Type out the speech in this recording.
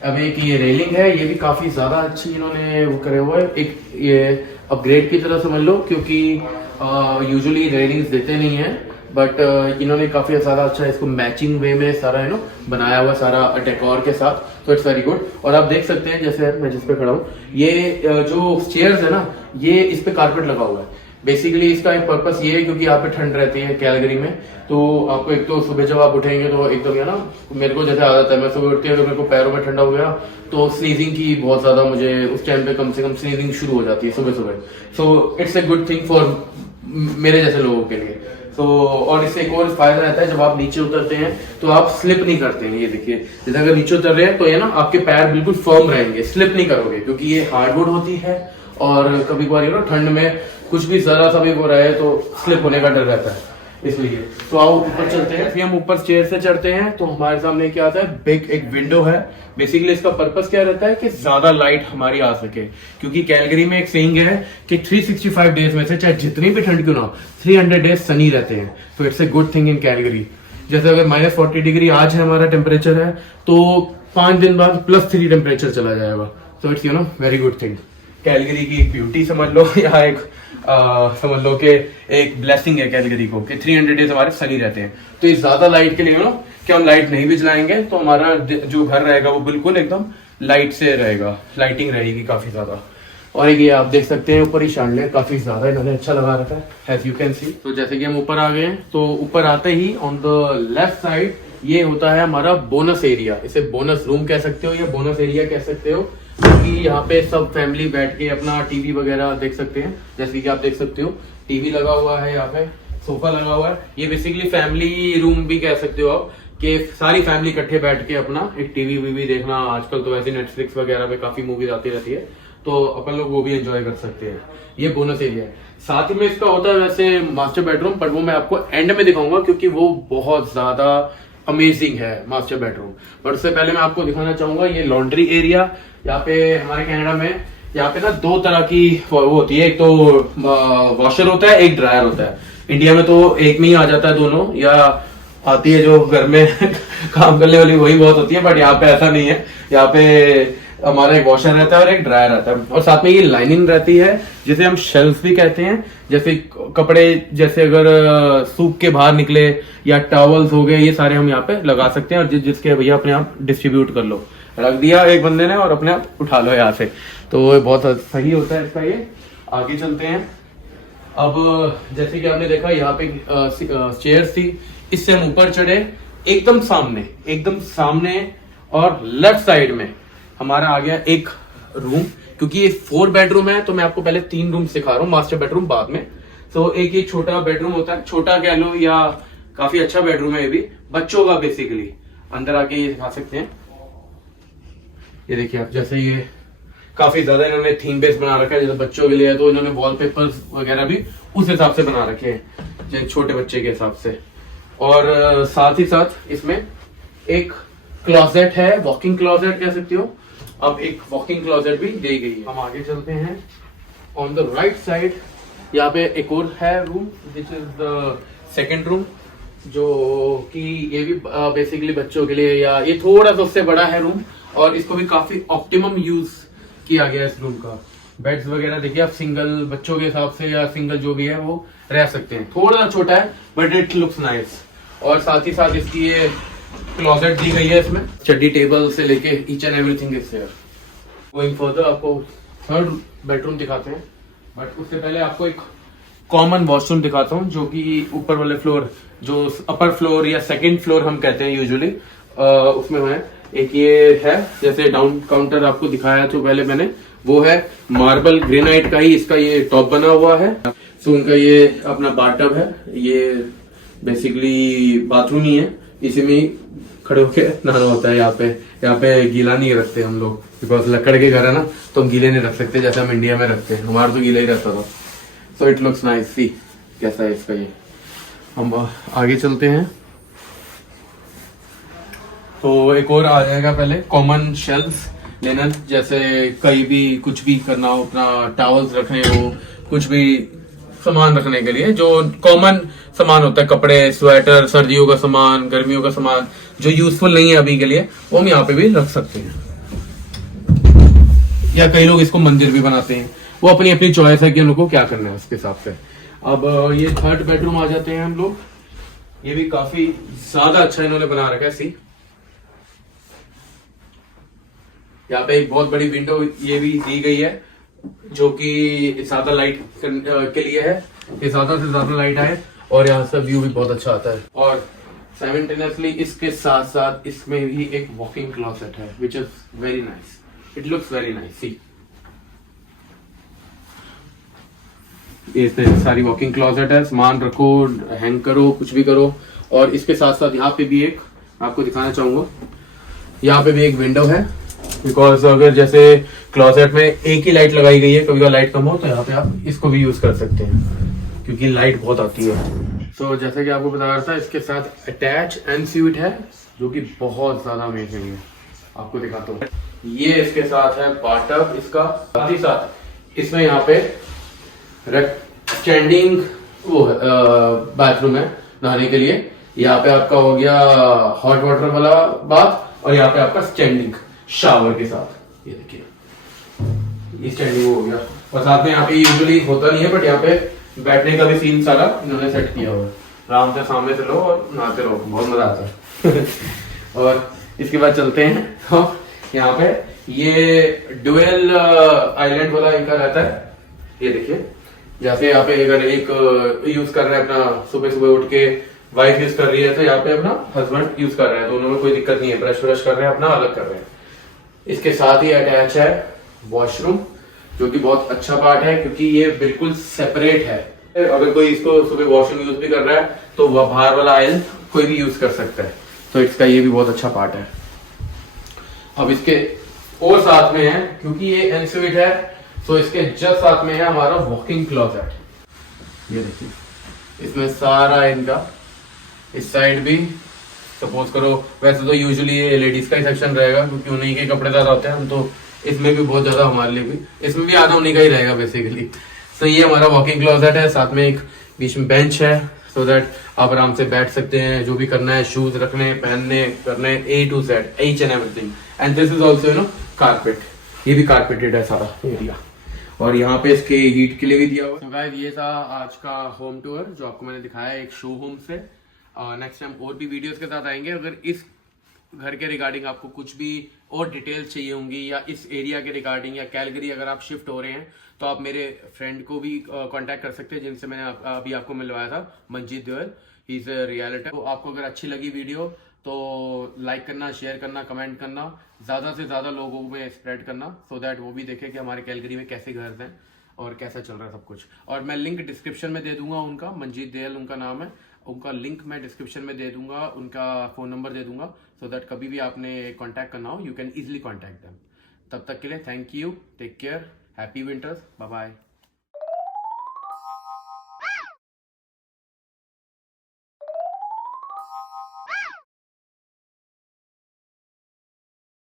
अब एक ये रेलिंग है, ये भी काफी ज्यादा अच्छी इन्होंने वो करे हुआ है, एक ये अपग्रेड की तरह समझ लो, क्योंकि यूजुअली रेलिंग्स देते नहीं है, बट इन्होंने काफी ज्यादा अच्छा इसको मैचिंग वे में सारा बनाया हुआ सारा डेकोर के साथ, तो इट्स वेरी गुड। और आप देख सकते हैं जैसे मैं जिस पे खड़ा हूँ, ये जो चेयर्स है ना, ये इस पे कारपेट लगा हुआ है। बेसिकली इसका एक पर्पस ये है क्योंकि यहाँ पे ठंड रहती है कैलगरी में, तो आपको एक तो सुबह जब आप उठेंगे तो एकदम है ना, मेरे को जैसे आदत है, मैं सुबह उठ के अगर मेरे को पैरों में ठंडा हो गया तो स्नीजिंग की बहुत ज्यादा मुझे उस टाइम पे कम से कम स्नीजिंग शुरू हो जाती है सुबह सुबह। So it's a good thing for मेरे जैसे लोगों के लिए। तो और इससे एक और फायदा रहता है, जब आप नीचे उतरते हैं तो आप स्लिप नहीं करते हैं। ये देखिए, जैसे अगर नीचे उतर रहे हैं तो ये ना आपके पैर बिल्कुल फर्म रहेंगे, स्लिप नहीं करोगे, क्योंकि ये हार्डवुड होती है और कभी कभार ठंड में कुछ भी जरा सा भी हो रहा है तो स्लिप होने का डर रहता है, इसलिए। तो आओ ऊपर चलते हैं। फिर हम ऊपर चेयर से चढ़ते हैं तो हमारे सामने क्या आता है, बिग एक विंडो है। बेसिकली इसका पर्पस क्या रहता है कि ज्यादा लाइट हमारी आ सके, क्योंकि कैलगरी में एक सेइंग है कि 365 डेज में से चाहे जितनी भी ठंड क्यों ना हो, 300 डेज सनी रहते हैं। तो it's a good thing in Calgary. जैसे अगर -40 डिग्री आज है हमारा टेम्परेचर है, तो 5 दिन बाद +3 टेम्परेचर चला जाएगा। तो it's very good thing. Calgary की एक ब्यूटी समझ लो, या एक समझ लो कि एक ब्लेसिंग है कैलगरी को, कि 300 डेज हमारे सनी रहते हैं। तो इस ज्यादा लाइट के लिए कि हम लाइट नहीं भी जलाएंगे तो हमारा जो घर रहेगा वो बिल्कुल एकदम लाइट से रहेगा, लाइटिंग रहेगी काफी ज्यादा। और ये आप देख सकते हैं ऊपर ही शांडलियर काफी ज्यादा इन्होंने अच्छा लगा रखा है, एज यू कैन सी। तो जैसे कि हम ऊपर आ गए हैं, तो ऊपर आते ही ऑन द लेफ्ट साइड ये होता है हमारा बोनस एरिया। इसे बोनस रूम कह सकते हो या बोनस एरिया कह सकते हो, क्योंकि यहाँ पे सब फैमिली बैठ के अपना टीवी वगैरह देख सकते हैं। जैसे कि आप देख सकते हो टीवी लगा हुआ है, यहाँ पे सोफा लगा हुआ है। ये बेसिकली फैमिली रूम भी कह सकते हो आप, कि सारी फैमिली इकट्ठे बैठ के अपना एक टीवी वीवी देखना। आजकल तो वैसे नेटफ्लिक्स वगैरह पे काफी मूवीज आती रहती है, तो अपन लोग वो भी एंजॉय कर सकते हैं। ये बोनस एरिया है। साथ ही में इसका होता है वैसे मास्टर बेडरूम, पर वो मैं आपको एंड में दिखाऊंगा, क्योंकि वो बहुत ज्यादा अमेजिंग है मास्टर बेडरूम। पर उससे पहले मैं आपको दिखाना चाहूंगा ये लॉन्ड्री एरिया। यहाँ पे हमारे कनाडा में यहाँ पे ना 2 तरह की वो होती है, एक तो वॉशर होता है, एक ड्रायर होता है। इंडिया में तो एक में ही आ जाता है दोनों, या आती है जो घर में काम करने वाली वही बहुत होती है, बट यहाँ पे ऐसा नहीं है। यहाँ पे हमारा एक वॉशर रहता है और एक ड्रायर रहता है, और साथ में ये लाइनिंग रहती है जिसे हम शेल्फ भी कहते हैं। जैसे कपड़े जैसे अगर सूख के बाहर निकले या टॉवल्स हो गए, ये सारे हम यहाँ पे लगा सकते हैं, और जिसके भैया अपने आप डिस्ट्रीब्यूट कर लो, रख दिया एक बंदे ने और अपने आप उठा लो यहाँ से। तो बहुत सही होता है इसका ये। आगे चलते हैं। अब जैसे कि आपने देखा यहाँ पे चेयर थी, इससे हम ऊपर चढ़े। एकदम सामने और लेफ्ट साइड में हमारा आ गया एक रूम। क्योंकि ये 4 बेडरूम है, तो मैं आपको पहले 3 रूम सिखा रहा हूँ, मास्टर बेडरूम बाद में। तो एक ये छोटा बेडरूम होता है, छोटा कह लो या काफी अच्छा बेडरूम है ये भी, बच्चों का। बेसिकली अंदर आके ये दिखा सकते हैं। ये देखिए आप, जैसे ये काफी ज्यादा इन्होंने थीम बेस बना रखा है, जैसे बच्चों के लिए है तो इन्होंने वॉलपेपर्स वगैरह भी उस हिसाब से बना रखे हैं, जैसे छोटे बच्चे के हिसाब से। और साथ ही साथ इसमें एक क्लोजेट है, वॉकिंग क्लोजेट कह सकते हो। अब एक वॉकिंग क्लोजेट भी दी गई है। हम आगे चलते हैं। ऑन द राइट साइड यहाँ पे एक और है room, which is the second room, जो कि ये भी बेसिकली बच्चों के लिए, या ये थोड़ा सा उससे बड़ा है रूम, और इसको भी काफी ऑप्टिमम यूज किया गया इस रूम का। बेड्स वगैरह देखिए आप, सिंगल बच्चों के हिसाब से या सिंगल जो भी है वो रह सकते हैं। थोड़ा छोटा है बट इट लुक्स नाइस। और साथ ही साथ इसकी ये क्लोजेट दी गई है, इसमें स्टडी टेबल से लेके each and everything is there. Going further आपको 3rd बेडरूम दिखाते हैं, बट उससे पहले आपको एक कॉमन वॉशरूम दिखाता हूँ, जो कि ऊपर वाले फ्लोर, जो अपर फ्लोर या 2nd फ्लोर हम कहते हैं यूजुअली, उसमें है। एक ये है, जैसे डाउन काउंटर आपको दिखाया तो पहले मैंने, वो है मार्बल ग्रेनाइट का ही इसका ये टॉप बना हुआ है। सो उनका ये अपना बाथटब है, ये बेसिकली बाथरूम ही है, इसी में ही खड़े होके नहाना होता है। यहाँ पे गीला नहीं रखते हम लोग, बिकॉज लकड़ के घर है ना, तो हम गीले नहीं रख सकते जैसे हम इंडिया में रखते हैं, हमारा तो गीला ही रहता था। So it looks nice. See कैसा है इसका ये। हम आगे चलते हैं। तो एक और आ जाएगा, पहले कॉमन शेल्फ लेना, जैसे कहीं भी कुछ भी करना हो, अपना टॉवल्स रखने हो, कुछ भी सामान रखने के लिए, जो कॉमन सामान होता है, कपड़े, स्वेटर, सर्दियों का सामान, गर्मियों का सामान, जो यूजफुल नहीं है अभी के लिए, वो हम यहाँ पे भी रख सकते हैं। या कई लोग इसको मंदिर भी बनाते हैं, वो अपनी अपनी चॉइस है कि उन लोगों को क्या करना है उसके हिसाब से। अब ये थर्ड बेडरूम आ जाते हैं हम लोग। ये भी काफी ज्यादा अच्छा इन्होंने बना रखा है। सी यहाँ पे एक बहुत बड़ी विंडो ये भी दी गई है, जो कि ज्यादा लाइट के लिए है, कि ज्यादा से ज्यादा लाइट आए और यहाँ से व्यू भी बहुत अच्छा आता है। और साइमल्टेनियसली इसके साथ साथ इसमें भी एक वॉकिंग क्लोसेट है, which is very nice, it looks very nice. See इसमें सारी वॉकिंग क्लोसेट है, सामान रखो, हैंग करो, कुछ भी करो। और इसके साथ साथ यहाँ पे भी एक आपको दिखाना चाहूंगा, यहाँ पे भी एक विंडो है, बिकॉज अगर जैसे क्लोसेट में एक ही लाइट लगाई गई है, कभी लाइट कम हो तो यहाँ पे आप इसको भी यूज कर सकते हैं, क्योंकि लाइट बहुत आती है। सो जैसे कि आपको बता रहा था, इसके साथ अटैच एनस्यूट है, जो कि बहुत ज्यादा अमेजिंग है। आपको दिखाता हूँ, ये इसके साथ है बाथटब इसका, साथ ही साथ इसमें यहाँ पे स्टैंडिंग वो बाथरूम है नहाने के लिए। यहाँ पे आपका हो गया हॉट वाटर वाला बाथ, और यहाँ पे आपका स्टैंडिंग शावर के साथ, ये देखिए ये स्टैंडिंग हो गया। और साथ में यहाँ पे यूजुअली होता नहीं है, बट यहाँ पे बैठने का भी सीन सारा इन्होंने सेट किया हुआ है, आराम से सामने से लो और नहाते रहो, बहुत मजा आता है। और इसके बाद चलते हैं तो यहाँ पे ये डुअल आइलैंड वाला इनका रहता है। ये देखिए, जैसे यहाँ पे अगर एक यूज कर रहे हैं अपना, सुबह सुबह उठ के वाइफ यूज कर रही है, तो यहाँ पे अपना हस्बैंड यूज कर रहे हैं, तो उन्होंने कोई दिक्कत नहीं है, ब्रश व्रश कर रहे हैं अपना, अलग कर रहे हैं। इसके साथ ही अटैच है वॉशरूम, जो कि बहुत अच्छा पार्ट है, क्योंकि ये बिल्कुल सेपरेट है। अगर कोई इसको सुबह वॉशरूम यूज भी कर रहा है, तो वह बाहर वाला आयल कोई भी यूज कर सकता है, तो इसका ये भी बहुत अच्छा पार्ट है। अब इसके और साथ में है, क्योंकि ये एनस्यूट है, तो इसके जस्ट साथ में है हमारा वॉकिंग क्लोसेट। ये देखिए, इसमें सारा इनका, इस साइड भी सपोज करो, वैसे तो यूजुअली ये लेडीज का ही सेक्शन रहेगा, क्योंकि उन्हीं के कपड़े ज्यादा होते हैं, हम तो इसमें भी बहुत ज्यादा, हमारे लिए भी इसमें भी आधा उन्हीं का ही रहेगा बेसिकली। तो ये हमारा वॉकिंग क्लोसेट है, साथ में एक बीच में बेंच है, सो दैट आप आराम से बैठ सकते हैं, जो भी करना है, शूज रखने, पहनने, करने, A to Z, each and everything। And this is also you know carpet, ये भी कारपेटेड है सारा एरिया, और यहाँ पे इसके हीट के लिए भी दिया हुआ है। तो गाइस, ये था आज का होम टूर जो आपको मैंने दिखाया एक शो होम से। नेक्स्ट टाइम और भी वीडियोस के साथ आएंगे। अगर इस घर के रिगार्डिंग आपको कुछ भी और डिटेल्स चाहिए होंगी, या इस एरिया के रिगार्डिंग, या कैलगरी अगर आप शिफ्ट हो रहे हैं, तो आप मेरे फ्रेंड को भी कांटेक्ट कर सकते हैं, जिनसे मैंने अभी आपको मिलवाया था, Manjeet Goyal, he is a realtor. तो आपको अगर अच्छी लगी वीडियो तो लाइक करना, शेयर करना, कमेंट करना, ज्यादा से ज्यादा लोगों में स्प्रेड करना, सो दैट वो भी देखे कि हमारे कैलगरी में कैसे घर हैं और कैसा चल रहा है सब कुछ। और मैं लिंक डिस्क्रिप्शन में दे दूंगा उनका, मंजीत गोयल उनका नाम है, उनका लिंक मैं डिस्क्रिप्शन में दे दूंगा, उनका फोन नंबर दे दूंगा, सो दैट कभी भी आपने कांटेक्ट करना हो, you can easily contact them. तब तक के लिए thank you, take care, happy winters, bye bye.